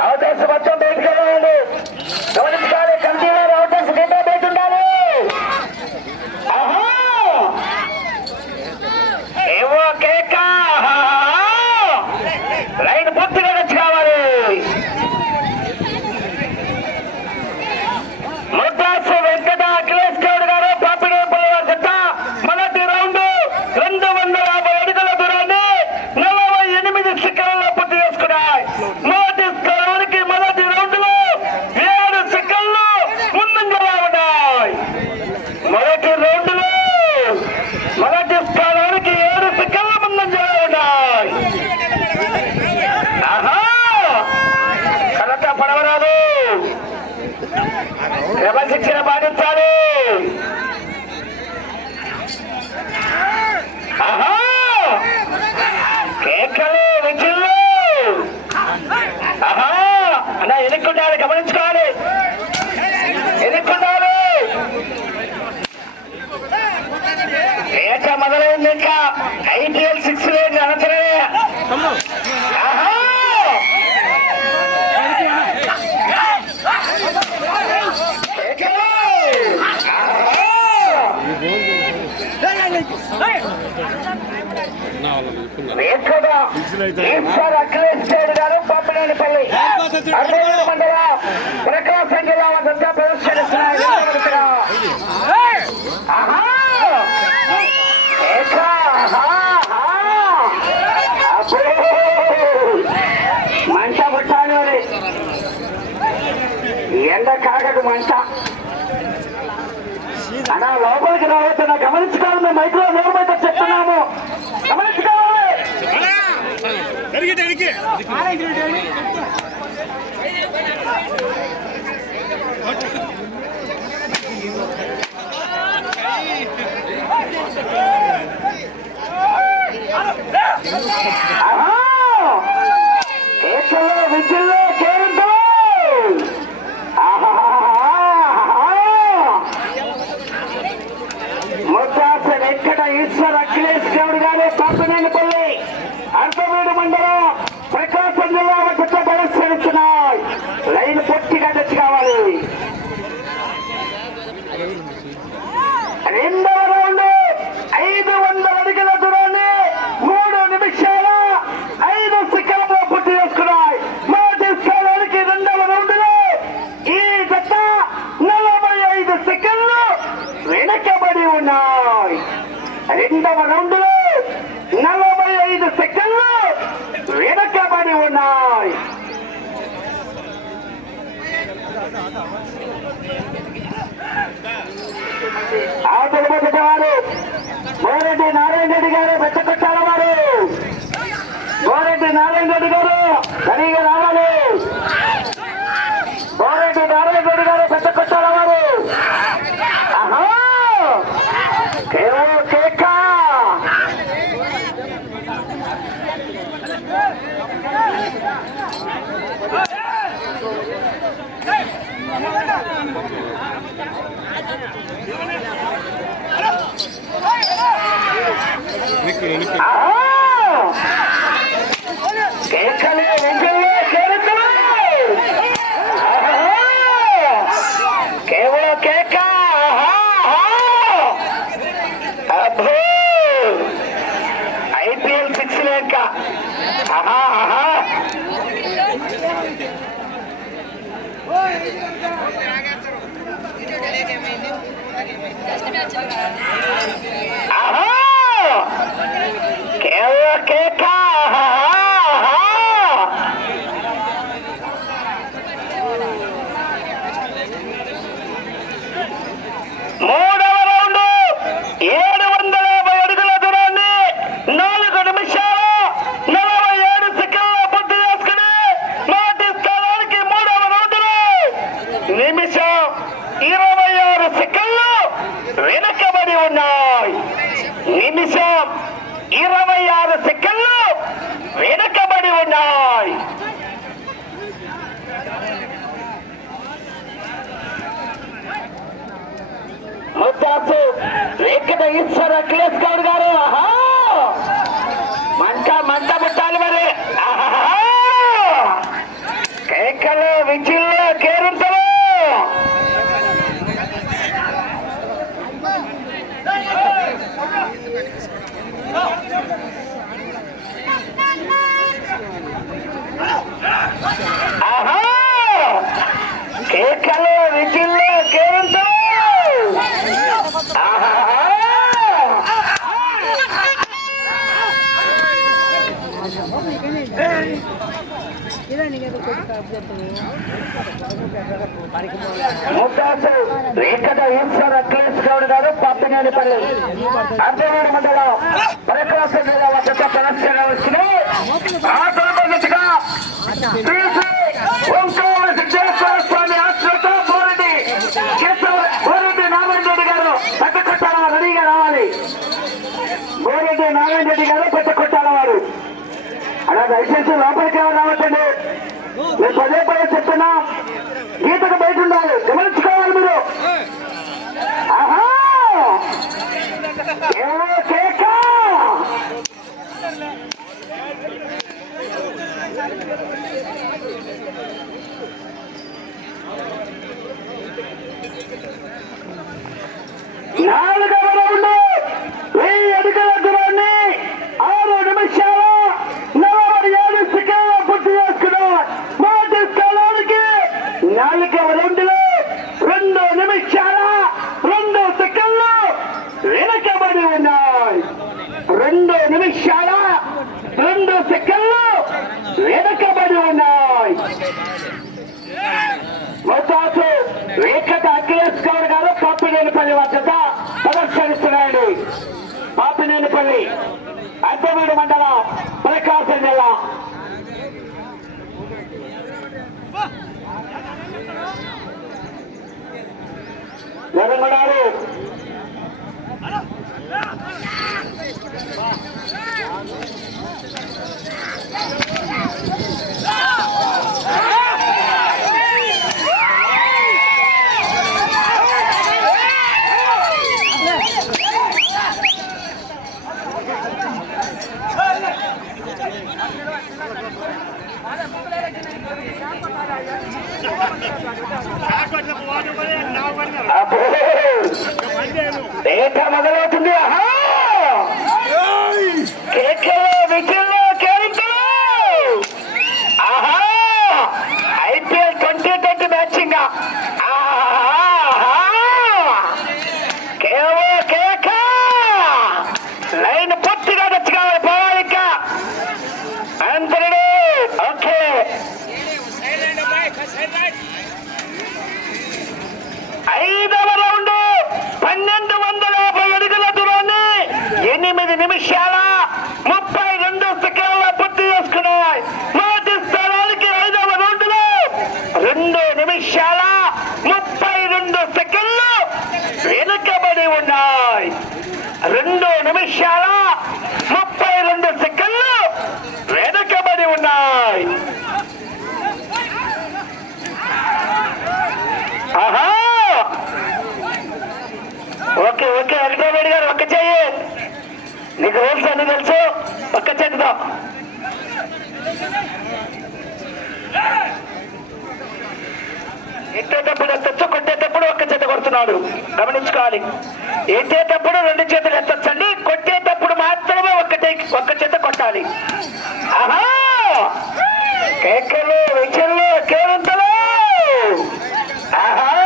అవకాశం మొత్తం బయటకు వెళ్ళాలి క్రమశిక్షణ పాటించాలి కేకలు నిచ్చిళ్ళు ఆహా! అలా గమనించుకోవాలి. ఎన్నుకుంటారు? కేక మొదలైంది ఇంకా? ఐపీఎల్ సిక్స్ రేట్ అనంతరమే ఈశ్వర్ గారు ప్రకాశం మంట కాగదు మంట అలా లోపలికి రావద్దు గమనించుకోవాలి మైక్రో నోరు చెప్తున్నాము. గమనించుకో. Ah! Ele నిమిషం ఇరవై ఆరు సెకండ్లు వెనుకబడి ఉన్నాయి ముద్దాసు వెంకట ఈశ్వర అఖిలేష్ గౌడ్ గారు ఆహా! మంట మంట ముట్టాలి మరి ఆహా! కేకలు విజిల్లు కేరు ఆహా! కేకలు విజిల్లు కేరింతలు ఆహా! ముద్దాసు వెంకట ఈశ్వర అఖిలేష్ గౌడ్ గారు పత్తనేనిపల్లి. అర్ధవూరు మండలం ప్రకాశం జిల్లా వద్ద వచ్చిన ఆ నారాయణ రెడ్డి గారు పెద్ద కొట్టాల రావాలి. గారు పెద్ద వారు. అలా దయచేసి లోపలికి ఎవరు నేను పదే పదే చెప్తున్నా. గీతకు బయట ఉండాలి. గమనించుకోవాలి మీరు. ఆహా! ఏవో కేక నాలుగవ రౌండ్ వెయ్యి అడుగుల దూరాన్ని ఆరు నిమిషాల నలభై ఏడు సెకండ్ల పూర్తి చేసుకున్నాం మొదటి స్థానానికి నాలుగవ రౌండ్లో రెండు నిమిషాల రెండు సెకండ్లు వెనకబడి ఉన్నాయి రెండు నిమిషాల రెండు సెకండ్లు వెనకబడి ఉన్నాయి మొత్తాసు వెంకట అఖిలేష్ గౌడ్ గారు పాపినేనిపల్లి వద్ద ప్రదర్శనిస్తున్నాడు పాపినేనిపల్లి అద్దవీడు మండలం ప్రకాశం మొదలవుతుంది ఆహా కేకలు విజిల్లు కేరింతలు ఆహా ఐపీఎల్ ట్వంటీ ట్వంటీ మ్యాచింగ్ కేవో కేక లైన్ పూర్తిగా తెచ్చుకోవాలి పోవాలి ఇంకా అంతరుడు ఓకే ఐదవ రౌండ్ పన్నెండు వందల యాభై అడుగుల దూరాన్ని ఎనిమిది నిమిషాల ముప్పై రెండు సెకండ్ల పూర్తి చేసుకున్నాయి మొదటి స్థానానికి ఐదవ రౌండ్లో రెండు నిమిషాల ముప్పై రెండు సెకండ్లు వెనుకబడి ఉన్నాయి రెండు నిమిషాల ముప్పై రెండు సెకండ్లు వెనుకబడి ఉన్నాయి. ఆహా! ఓకే ఓకే వెంకటరెడ్డి గారు ఒక్క చెయ్యి. నీకు రూల్స్ అన్ని తెలుసు? ఒక్క చేతితో ఎట్టేటప్పుడు ఎత్తచ్చు కొడుతున్నాడు. గమనించుకోవాలి. ఎత్తేటప్పుడు రెండు చేతులు ఎత్తచ్చండి. కొట్టేటప్పుడు మాత్రమే ఒక్కటే ఒక్క చేత కొట్టాలి. ఆహా! కేకలు విచల్లు కేరింతలు. ఆహా!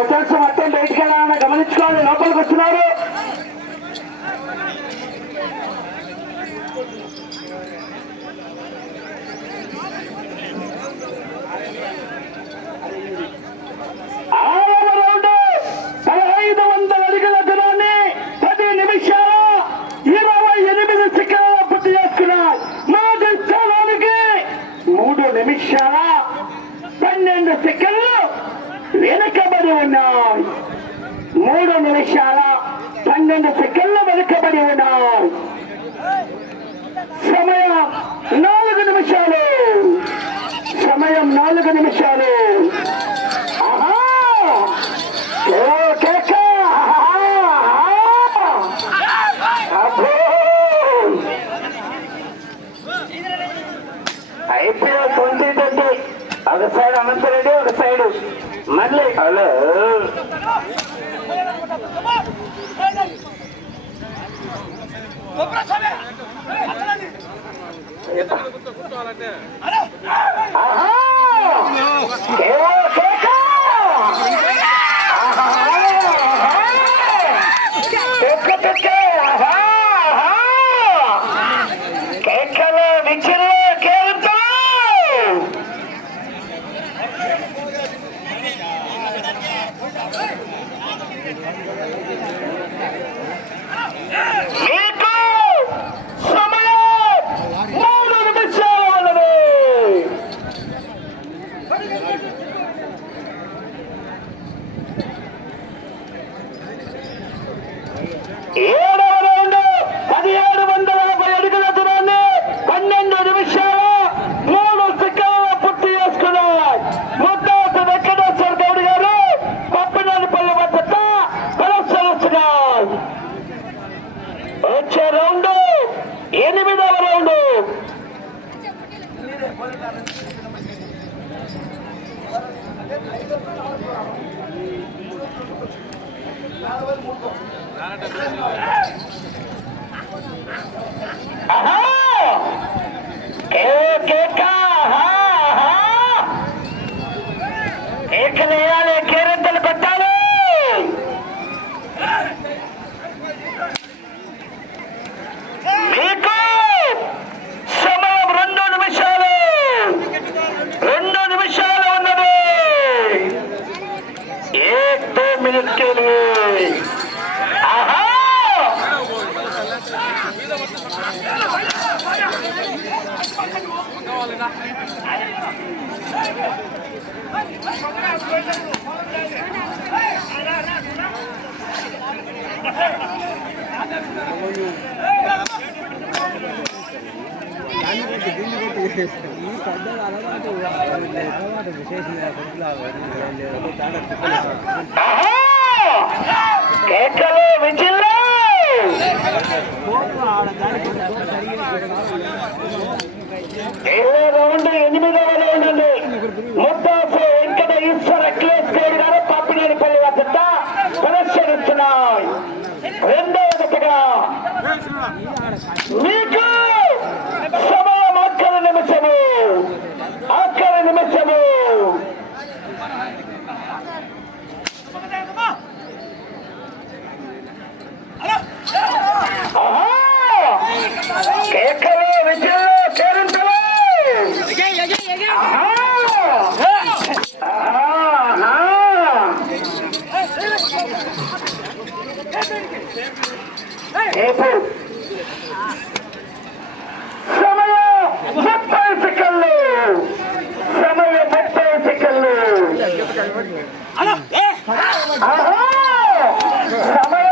ఉపాస మొత్తం బయటికి వెళ్ళాలని గమనించుకోవాలి లోపలికి వస్తున్నారు. నిమిషాల పన్నెండు సెకండ్లు వెనుకబడి ఉన్నాయి మూడు నిమిషాల పన్నెండు సెకండ్లు వెనుకబడి ఉన్నాయి సమయం నాలుగు నిమిషాలు. సమయం నాలుగు నిమిషాలు. ఐపీఎల్ ట్వంటీ ట్వంటీ ఒక సైడ్ అనంతరెడ్డి ఒక సైడ్ మళ్ళీ హలో. కేకలో విచ్చిన అలవాటు విశేషమైన ರಿಪೋರ್ಟ್ ಸಮಯ ಮುಕ್ತಾಯ ಸಿಕ್ಕಲ್ಲು ಸಮಯ ಮುಕ್ತಾಯ ಸಿಕ್ಕಲ್ಲು ಸಮಯ